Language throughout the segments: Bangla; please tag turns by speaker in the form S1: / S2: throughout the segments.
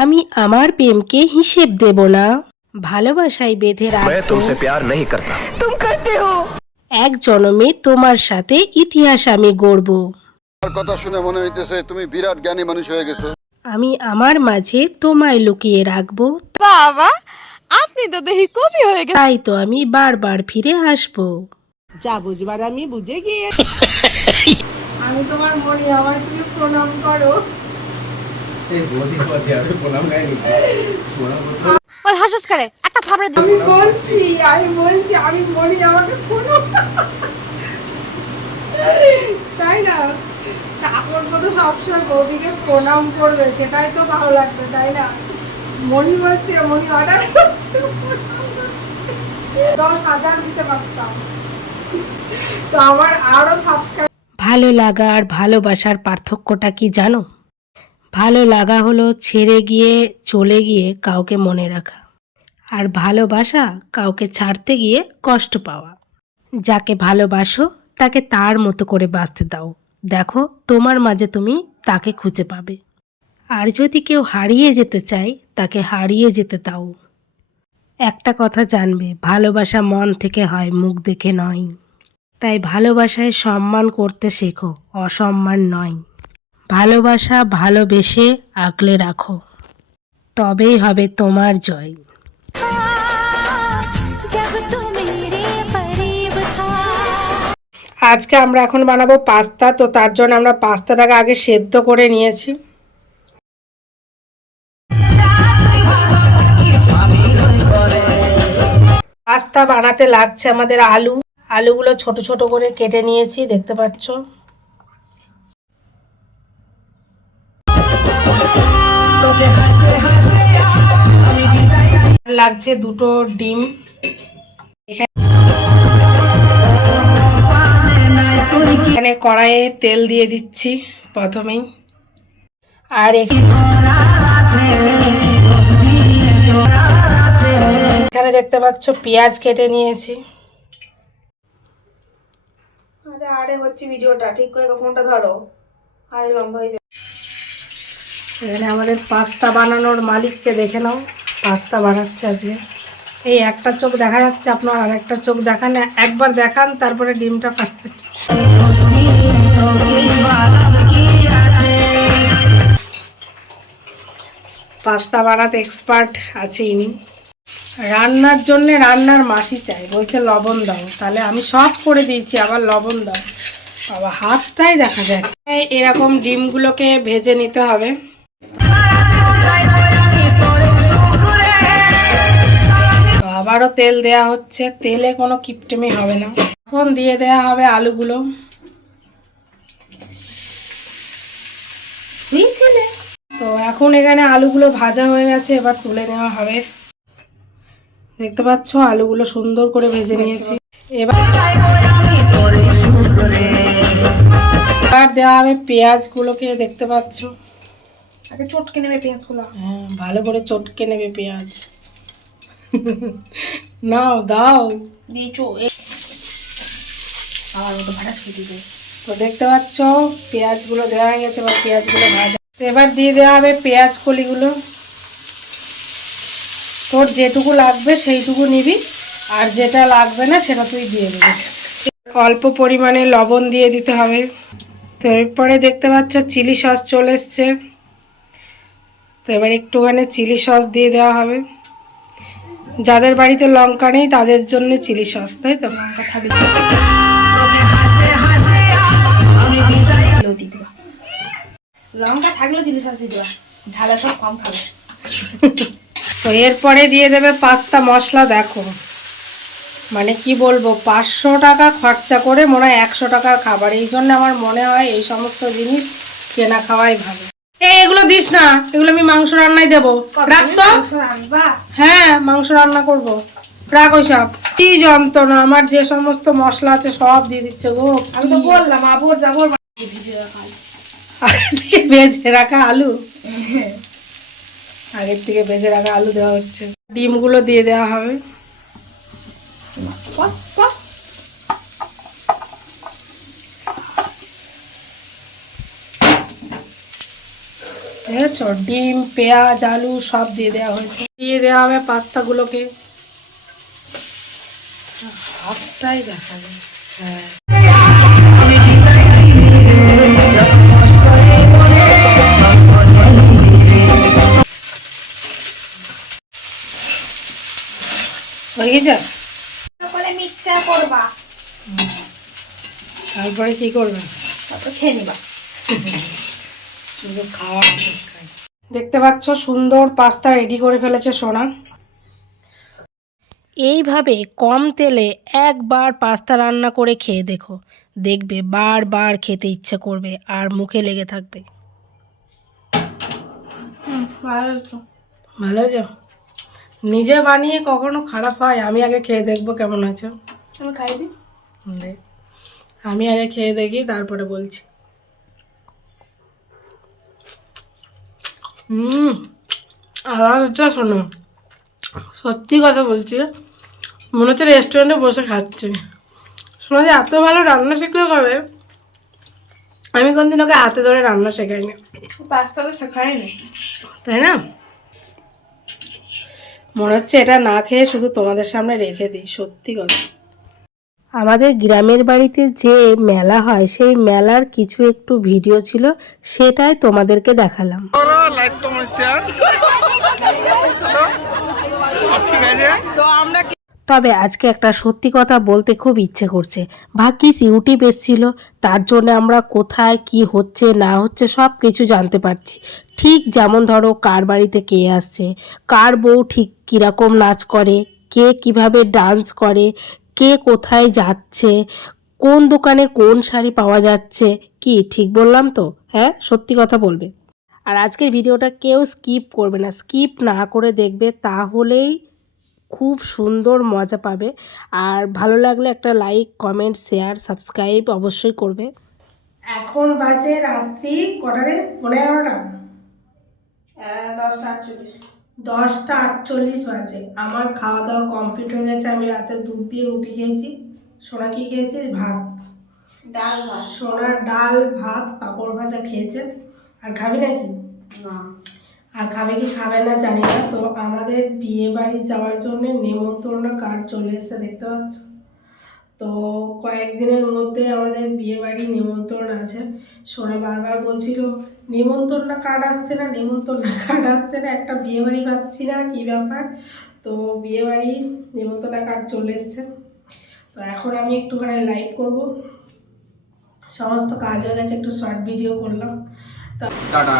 S1: আমি আমার প্রেমকে হিসেব দেব না। ভালোবাসায় বেঁধে রাখব এক জনমে তোমার সাথে ইতিহাস আমি গড়ব।
S2: কথা শুনে মনে হইতেছে তুমি বিরাট জ্ঞানী মানুষ হয়ে গেছো।
S1: আমি আমার মাঝে তোমায় লুকিয়ে রাখব।
S3: বাবা আপনি তো দেখি কবি হয়ে গেছেন।
S1: তাই তো আমি বারবার ফিরে আসব।
S4: যা বুঝবার আমি বুঝে গিয়ে
S1: আমি তোমার মনে আমায় প্রণাম করো।
S3: ওই হাসস করে একটা থাপড়ে
S1: আমি বলছি আমি বলছি আমি মনি আমাকে প্রণাম তাই না? ঠাকুর তো সবসময় বৌদিকে প্রণাম করবে সেটাই তো ভালো লাগছে তাই না? মনি বলছে মনি অর্ডার করছে। দশ হাজার দিতে পারতাম। তো আমার আরও সাবস্ক্রাইব ভালো লাগা আর ভালোবাসার পার্থক্যটা কি জানো? ভালো লাগা হলো ছেড়ে গিয়ে চলে গিয়ে কাউকে মনে রাখা। আর ভালোবাসা কাউকে ছাড়তে গিয়ে কষ্ট পাওয়া। যাকে ভালোবাসো, তাকে তার মতো করে বাঁচতে দাও। দেখো, তোমার মাঝে তুমি তাকে খুঁজে পাবে। আর যদি কেউ হারিয়ে যেতে চায়, তাকে হারিয়ে যেতে দাও। একটা কথা জানবে, ভালোবাসা মন থেকে হয়, মুখ দেখে নয়। তাই ভালোবাসায় সম্মান করতে শেখো, অসম্মান নয়। ভালোবাসা ভালোবেসে আগলে রাখো। তবেই হবে তোমার জয়। আজকে আমরা এখন বানাবো পাস্তা। তো তার জন্য আমরা পাস্তাটাকে আগে সেদ্ধ করে নিয়েছি। পাস্তা বানাতে লাগছে আমাদের আলু। আলুগুলো ছোট ছোট করে কেটে নিয়েছি, দেখতে পাচ্ছ? লাগছে দুটো ডিম। এখানে কড়াইয়ে তেল দিয়ে দিচ্ছি প্রথমেই। আর এখানে দেখতে পাচ্ছ পেঁয়াজ কেটে নিয়েছি। আরে আরে হচ্ছে ভিডিওটা, ঠিক করে ফোনটা ধরো। আরে, লম্বা হয়ে এখানে আমাদের পাস্তা বানানোর মালিককে দেখে নাও। পাস্তা বানাচ্ছে আজকে। এই একটা চোখ দেখা যাচ্ছে আপনার, আর একটা চোখ দেখান, একবার দেখান, তারপরে ডিমটা কাটবেন পাস্তা বানাতে এক্সপার্ট আছে ইনি। রান্নার জন্য রান্নার মাসি চাই, বলছে লবণ দাও। তাহলে আমি সব করে দিয়েছি, আবার লবণ দাও। বাবা, হাতটাই দেখা যায়। এরকম ডিমগুলোকে ভেজে নিতে হবে। আবারও তেল দেয়া হচ্ছে। তেলে কোনো কিপটেমি হবে না। এখন দিয়ে দেয়া হবে আলুগুলো। বুঝছিলে? তো এখন এখানে আলুগুলো ভাজা হয়ে গেছে এবার তুলে নেওয়া হবে। দেখতে পাচ্ছ আলুগুলো সুন্দর করে ভেজে নিয়েছি। এবার এবার দেওয়া হবে পেঁয়াজগুলোকে দেখতে পাচ্ছ? আগে চটকে নেবে পেঁয়াজগুলো। হ্যাঁ ভালো করে চটকে নেবে পেঁয়াজ। নাও দাও। দিয়েছ আর তো ভাড়া ছুটি দিবে তো দেখতে পাচ্ছ পেঁয়াজগুলো দেওয়া হয়ে গেছে বা পেঁয়াজগুলো ভাজা। তো এবার দিয়ে দেওয়া হবে পেঁয়াজ কলিগুলো। তোর যেটুকু লাগবে সেইটুকু নিবি আর যেটা লাগবে না সেটা তুই দিয়ে দিবি। অল্প পরিমাণে লবণ দিয়ে দিতে হবে। তো এরপরে দেখতে পাচ্ছ চিলি সস চলে এসছে। তো এবার একটুখানি চিলি সস দিয়ে দেওয়া হবে। যাদের বাড়িতে লঙ্কা নেই, তাদের জন্য চিলি সস, তাই তো? লঙ্কা থাকবে লঙ্কা থাকলেও চিলি সস দেবা ঝালা সব কম খাবে। তো এরপরে দিয়ে দেবে পাস্তা মশলা, দেখো। মানে কি বলব, পাঁচশো টাকা খরচা করে মনে হয় একশো টাকার খাবার। এই জন্য আমার মনে হয় এই সমস্ত জিনিস কেনা খাওয়াই ভালো। এই এগুলো দিস না। এগুলো আমি মাংস রান্নায় দেবো। রাখ তো। হ্যাঁ মাংস রান্না করব। রাখ ওই সব কি যন্ত্রণা আমার যে সমস্ত মশলা আছে সব দিয়ে দিচ্ছে গো। আমি তো বললাম আবর যাবর আগের থেকে ভেজে রাখা আলু। আগের থেকে ভেজে রাখা আলু দেওয়া হচ্ছে। ডিমগুলো দিয়ে দেওয়া হবে। দেখেছ? ডিম পেঁয়াজ আলু সব দিয়ে দেওয়া হয়েছে। দিয়ে দেওয়া হবে পাস্তাগুলোকে। হাফটাই দেখা যায় হ্যাঁ হয়ে তারপরে কি করবে?
S3: তারপর খেয়ে নিবা।
S1: খাওয়া দেখতে পাচ্ছ সুন্দর পাস্তা রেডি করে ফেলেছে সোনা। এইভাবে কম তেলে একবার পাস্তা রান্না করে খেয়ে দেখো। দেখবে বারবার খেতে ইচ্ছে করবে আর মুখে লেগে থাকবে।
S3: ভালো
S1: হয়েছে। নিজে বানিয়ে কখনো খারাপ হয়? আমি আগে খেয়ে দেখব কেমন হয়েছে।
S3: তুমি খাই
S1: দিই। আমি আগে খেয়ে দেখি তারপরে বলছি। হুম আওয়াজটা শোনো। সত্যি কথা বলছি মনে হচ্ছে রেস্টুরেন্টে বসে খাচ্ছি। শোনা যে এত ভালো রান্না শিখলে হবে আমি কোনদিন ওকে হাতে ধরে রান্না শেখাইনি।
S3: পাস্তা তো শেখায়নি।
S1: তাই না? মনে হচ্ছে এটা না খেয়ে শুধু তোমাদের সামনে রেখে দিই সত্যি কথা। আমাদের গ্রামের বাড়িতে যে মেলা হয় সেই মেলার কিছু একটু ভিডিও ছিল সেটাই তোমাদেরকে দেখালাম। তবে আজকে একটা সত্যি কথা বলতে খুব ইচ্ছে করছে। ভাগ্যিস ইউটিউব এসছিল তার জন্য আমরা কোথায় কি হচ্ছে না হচ্ছে সব কিছু জানতে পারছি। ঠিক যেমন ধরো কার বাড়িতে কে আসছে কার বউ ঠিক কীরকম নাচ করে কে কীভাবে ডান্স করে কে কোথায় যাচ্ছে কোন দোকানে কোন শাড়ি পাওয়া যাচ্ছে কি ঠিক বললাম তো? হ্যাঁ সত্যি কথা বলবে। আর আজকের ভিডিওটা কেউ স্কিপ করবে না স্কিপ না করে দেখবে তাহলেই খুব সুন্দর মজা পাবে। আর ভালো লাগলে একটা লাইক কমেন্ট শেয়ার সাবস্ক্রাইব অবশ্যই করবে। এখন বাজে রাত্রি কটারে? পনেরো এগারোটা।
S3: দশটা আটচল্লিশ।
S1: দশটা আটচল্লিশ বাজে। আমার খাওয়া দাওয়া কমপ্লিট হয়ে গেছে আমি রাতে দুধ দিয়ে রুটি খেয়েছি। সোনা কি খেয়েছি? ভাত।
S3: ডাল ভাত।
S1: সোনার ডাল ভাত পাঁপড় ভাজা খেয়েছে। আর খাবি নাকি?
S3: না।
S1: আর খাবে কি খাবে না জানি না। তো আমাদের বিয়ে বাড়ি যাওয়ার জন্য নেমন্তন্ন কার্ড চলে এসেছে দেখতে পাচ্ছ? তো কয়েকদিনের মধ্যে আমাদের বিয়ে বাড়ি নেমন্তন্ন আছে। সোনা বারবার বলছিল নেমন্তন্ন কার্ড আসছে না? নেমন্তন্ন কার্ড আসছে না? একটা বিয়ে বাড়ি পাচ্ছি না কী ব্যাপার? তো বিয়ে বাড়ি নেমন্তন্ন কার্ড চলে এসছে। তো এখন আমি একটুখানি লাইভ করব। সমস্ত কাজ হয়ে গেছে একটু শর্ট ভিডিও করলাম।
S5: টাটা।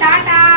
S3: টাটা!